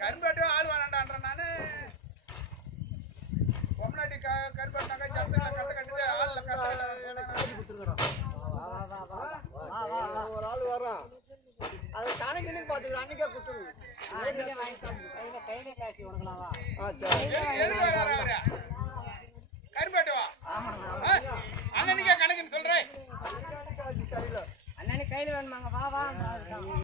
கரும்பாட்டு ஆள் வேணாண்டான்ற நானு பொம்னாட்டி கரும்பாட்டாங்க ஜனத்துல கட்ட கட்டுது ஆள்ல ஒரு ஆள் வரான் அது கணக்கு பாத்துக்கலாம் அன்னைக்கே குடுத்துருங்க கரும்பாட்டு வா அண்ணனுக்கே கணக்குன்னு சொல்றேன் அண்ணனுக்கு கையில வேணுமாங்க வா வா